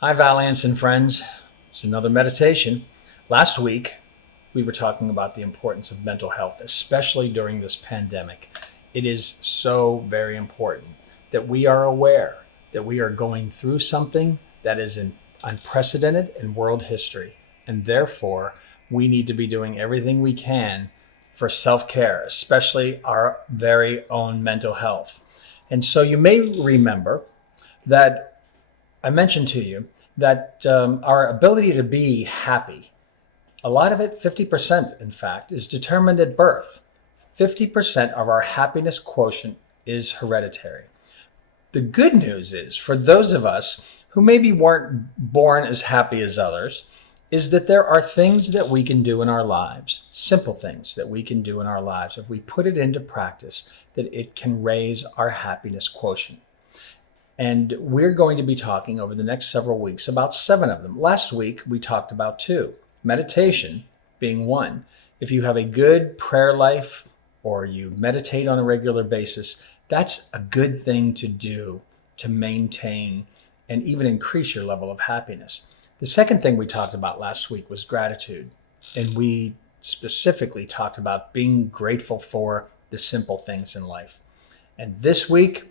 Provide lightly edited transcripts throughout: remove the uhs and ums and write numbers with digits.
Hi, Valiants and friends. It's another meditation. Last week, we were talking about the importance of mental health, especially during this pandemic. It is so very important that we are aware that we are going through something that is unprecedented in world history. And therefore, we need to be doing everything we can for self care, especially our very own mental health. And so you may remember that I mentioned to you that our ability to be happy, a lot of it, 50% in fact, is determined at birth. 50% of our happiness quotient is hereditary. The good news is, for those of us who maybe weren't born as happy as others, is that there are things that we can do in our lives, simple things that we can do in our lives, if we put it into practice, that it can raise our happiness quotient. And we're going to be talking over the next several weeks about 7 of them. Last week, we talked about 2, meditation being one. If you have a good prayer life or you meditate on a regular basis, that's a good thing to do to maintain and even increase your level of happiness. The second thing we talked about last week was gratitude. And we specifically talked about being grateful for the simple things in life. And this week,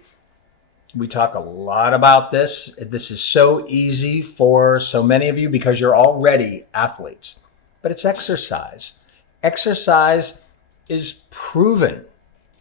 we talk a lot about this. This is so easy for so many of you because you're already athletes, but it's exercise. Exercise is proven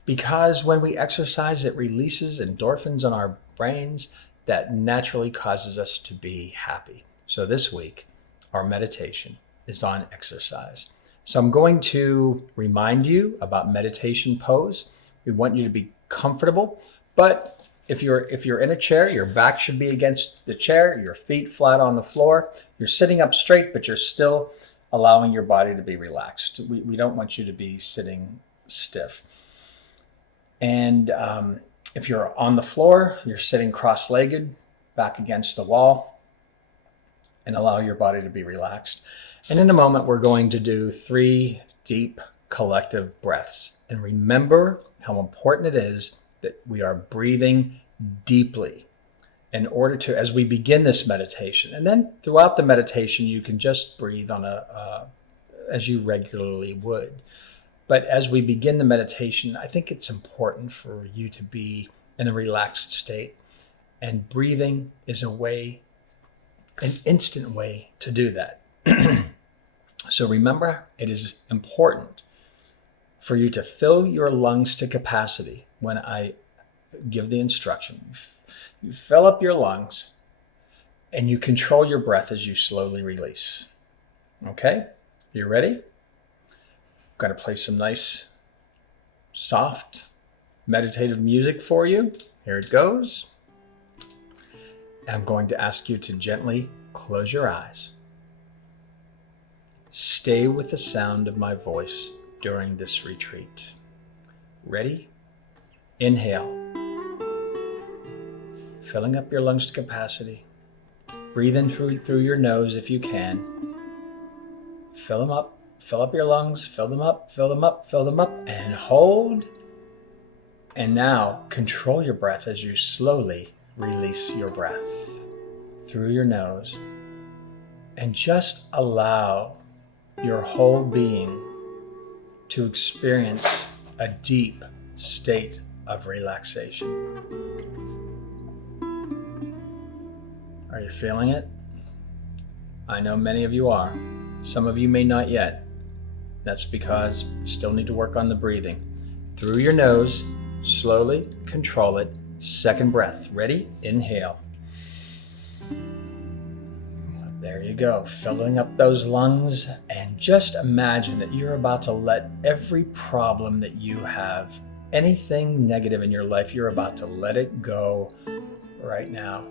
because when we exercise, it releases endorphins in our brains that naturally causes us to be happy. So this week, our meditation is on exercise. So I'm going to remind you about meditation pose. We want you to be comfortable, but if you're in a chair, your back should be against the chair, your feet flat on the floor. You're sitting up straight, but you're still allowing your body to be relaxed. We don't want you to be sitting stiff. And if you're on the floor, you're sitting cross-legged, back against the wall, and allow your body to be relaxed. And in a moment, we're going to do 3 deep collective breaths. And remember how important it is that we are breathing deeply in order to, as we begin this meditation. And then throughout the meditation, you can just breathe on as you regularly would. But as we begin the meditation, I think it's important for you to be in a relaxed state. And breathing is an instant way to do that. So remember, it is important for you to fill your lungs to capacity when I give the instruction. You fill up your lungs and you control your breath as you slowly release. Okay? You ready? I'm going to play some nice, soft, meditative music for you. Here it goes. And I'm going to ask you to gently close your eyes. Stay with the sound of my voice during this retreat. Ready? Inhale, filling up your lungs to capacity. Breathe in through your nose if you can. Fill them up, fill up your lungs, fill them up, fill them up, fill them up, and hold. And now control your breath as you slowly release your breath through your nose. And just allow your whole being to experience a deep state of relaxation. Are you feeling it? I know many of you are. Some of you may not yet. That's because you still need to work on the breathing. Through your nose, slowly control it. Second breath. Ready? Inhale. There you go, filling up those lungs, and just imagine that you're about to let every problem that you have, anything negative in your life, you're about to let it go right now.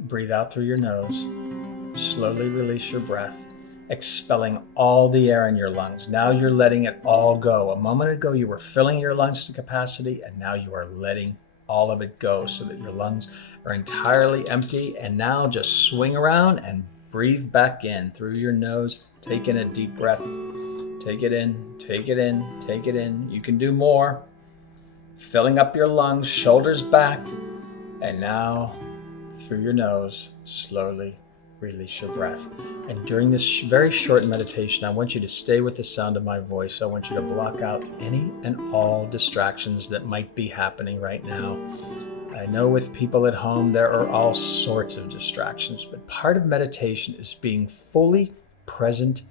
Breathe out through your nose, slowly release your breath, expelling all the air in your lungs. Now you're letting it all go. A moment ago, you were filling your lungs to capacity, and now you are letting all of it go so that your lungs are entirely empty. And now just swing around and breathe back in through your nose. Take in a deep breath. Take it in, take it in, take it in. You can do more. Filling up your lungs, shoulders back. And now through your nose, slowly release your breath. And during this very short meditation, I want you to stay with the sound of my voice. I want you to block out any and all distractions that might be happening right now. I know with people at home, there are all sorts of distractions, but part of meditation is being fully present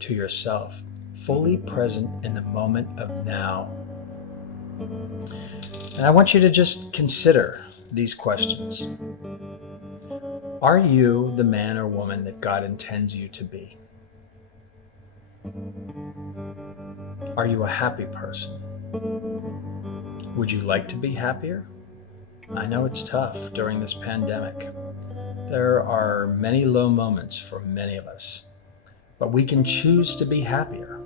to yourself, fully present in the moment of now. And I want you to just consider these questions. Are you the man or woman that God intends you to be? Are you a happy person? Would you like to be happier? I know it's tough during this pandemic. There are many low moments for many of us, but we can choose to be happier.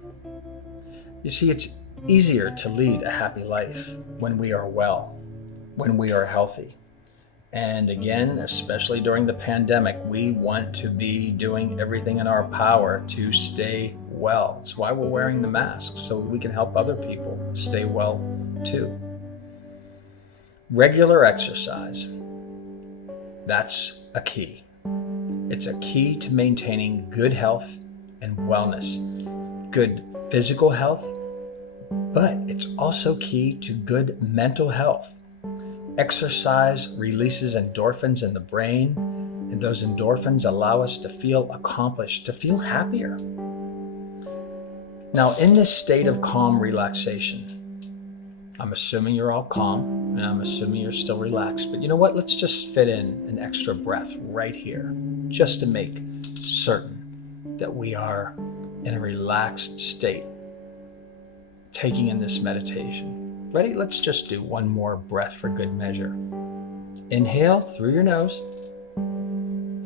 You see, it's easier to lead a happy life when we are well, when we are healthy. And again, especially during the pandemic, we want to be doing everything in our power to stay well. That's why we're wearing the masks, so we can help other people stay well too. Regular exercise, that's a key. It's a key to maintaining good health and wellness, good physical health, but it's also key to good mental health. Exercise releases endorphins in the brain, and those endorphins allow us to feel accomplished, to feel happier. Now, in this state of calm relaxation, I'm assuming you're all calm, and I'm assuming you're still relaxed, but you know what? Let's just fit in an extra breath right here, just to make certain that we are in a relaxed state, taking in this meditation. Ready? Let's just do one more breath for good measure. Inhale through your nose,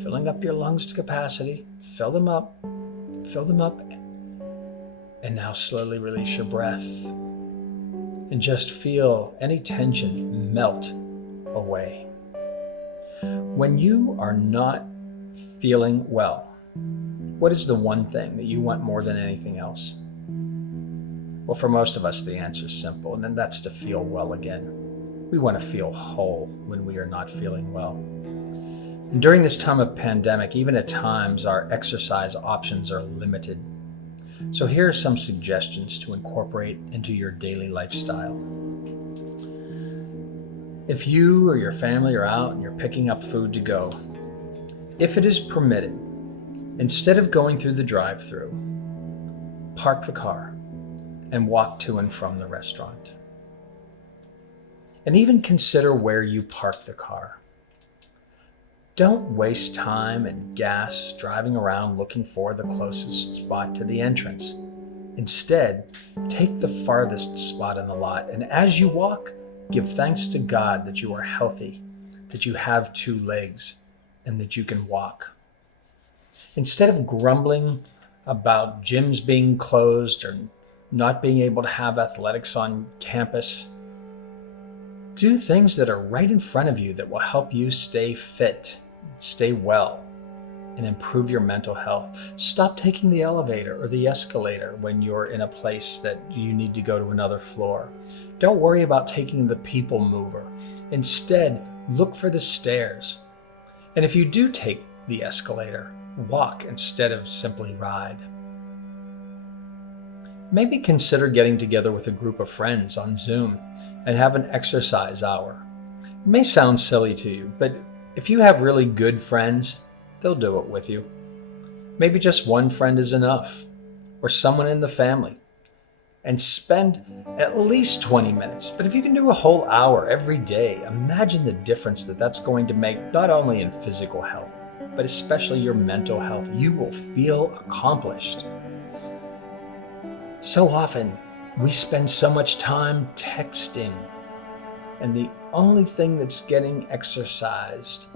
filling up your lungs to capacity. Fill them up, and now slowly release your breath. And just feel any tension melt away. When you are not feeling well, what is the one thing that you want more than anything else? Well, for most of us, the answer is simple, and then that's to feel well again. We want to feel whole when we are not feeling well. And during this time of pandemic, even at times, our exercise options are limited. So here are some suggestions to incorporate into your daily lifestyle. If you or your family are out and you're picking up food to go, if it is permitted, instead of going through the drive-thru, park the car and walk to and from the restaurant. And even consider where you park the car. Don't waste time and gas driving around looking for the closest spot to the entrance. Instead, take the farthest spot in the lot, and as you walk, give thanks to God that you are healthy, that you have two legs, and that you can walk. Instead of grumbling about gyms being closed or not being able to have athletics on campus, do things that are right in front of you that will help you stay fit, stay well, and improve your mental health. Stop taking the elevator or the escalator when you're in a place that you need to go to another floor. Don't worry about taking the people mover. Instead, look for the stairs. And if you do take the escalator, walk instead of simply ride. Maybe consider getting together with a group of friends on Zoom and have an exercise hour. It may sound silly to you, but if you have really good friends, they'll do it with you. Maybe just one friend is enough, or someone in the family. And spend at least 20 minutes. But if you can do a whole hour every day, imagine the difference that that's going to make, not only in physical health, but especially your mental health. You will feel accomplished. So often, we spend so much time texting, and the only thing that's getting exercised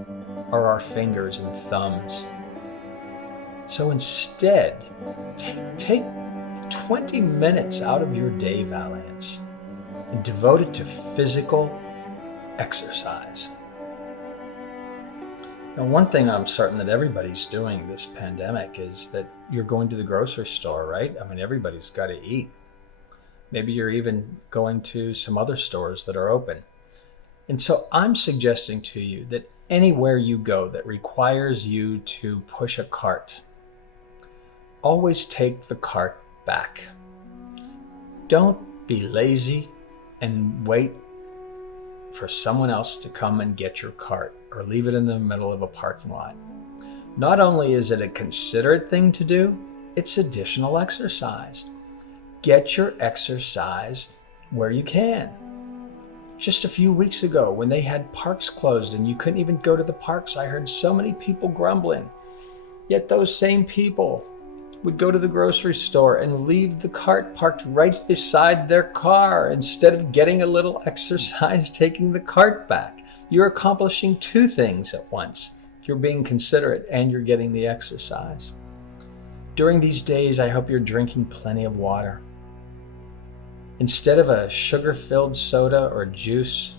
are our fingers and thumbs. So instead, take 20 minutes out of your day, Valiance, and devote it to physical exercise. Now, one thing I'm certain that everybody's doing this pandemic is that you're going to the grocery store, right? I mean, everybody's got to eat. Maybe you're even going to some other stores that are open. And so I'm suggesting to you that Anywhere you go that requires you to push a cart, always take the cart back. Don't be lazy and wait for someone else to come and get your cart or leave it in the middle of a parking lot. Not only is it a considerate thing to do, it's additional exercise. Get your exercise where you can. Just a few weeks ago, when they had parks closed and you couldn't even go to the parks, I heard so many people grumbling. Yet those same people would go to the grocery store and leave the cart parked right beside their car instead of getting a little exercise taking the cart back. You're accomplishing two things at once. You're being considerate and you're getting the exercise. During these days, I hope you're drinking plenty of water. Instead of a sugar-filled soda or juice,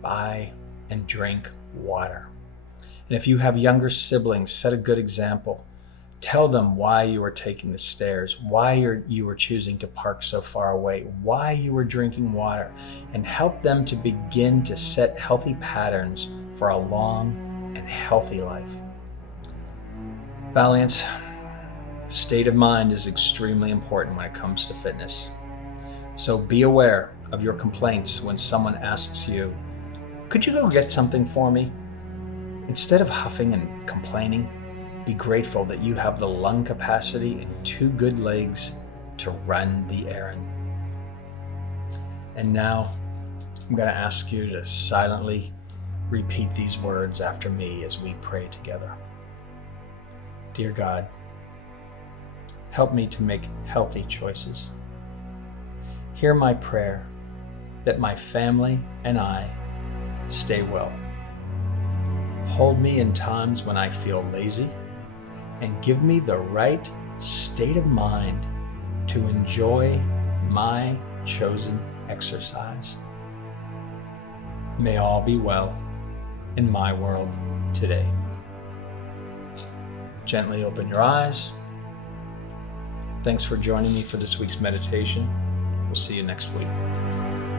buy and drink water. And if you have younger siblings, set a good example. Tell them why you are taking the stairs, why you are choosing to park so far away, why you are drinking water, and help them to begin to set healthy patterns for a long and healthy life. Valiant, state of mind is extremely important when it comes to fitness. So be aware of your complaints when someone asks you, "Could you go get something for me?" Instead of huffing and complaining, be grateful that you have the lung capacity and two good legs to run the errand. And now, I'm going to ask you to silently repeat these words after me as we pray together. Dear God, help me to make healthy choices. Hear my prayer that my family and I stay well. Hold me in times when I feel lazy and give me the right state of mind to enjoy my chosen exercise. May all be well in my world today. Gently open your eyes. Thanks for joining me for this week's meditation. We'll see you next week.